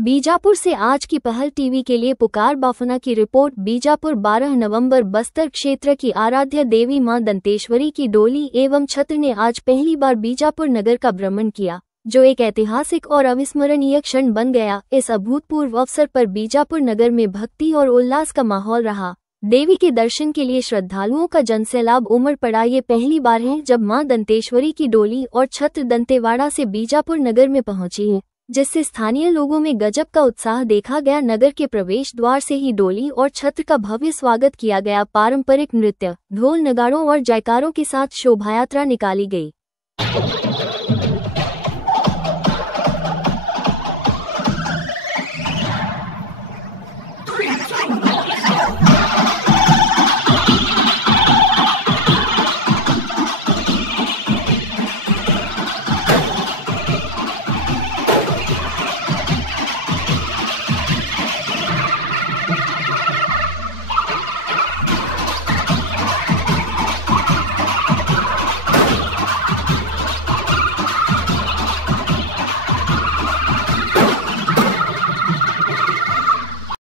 बीजापुर से आज की पहल टीवी के लिए पुकार बाफना की रिपोर्ट। बीजापुर 12 नवंबर बस्तर क्षेत्र की आराध्य देवी मां दंतेश्वरी की डोली एवं छत्र ने आज पहली बार बीजापुर नगर का भ्रमण किया, जो एक ऐतिहासिक और अविस्मरणीय क्षण बन गया। इस अभूतपूर्व अवसर पर बीजापुर नगर में भक्ति और उल्लास का माहौल रहा। देवी के दर्शन के लिए श्रद्धालुओं का जनसैलाब उमड़ पड़ा। ये पहली बार है जब मां दंतेश्वरी की डोली और छत्र दंतेवाड़ा से बीजापुर नगर में पहुंची है, जिससे स्थानीय लोगों में गजब का उत्साह देखा गया। नगर के प्रवेश द्वार से ही डोली और छत्र का भव्य स्वागत किया गया। पारंपरिक नृत्य, ढोल नगाड़ों और जयकारों के साथ शोभायात्रा निकाली गई।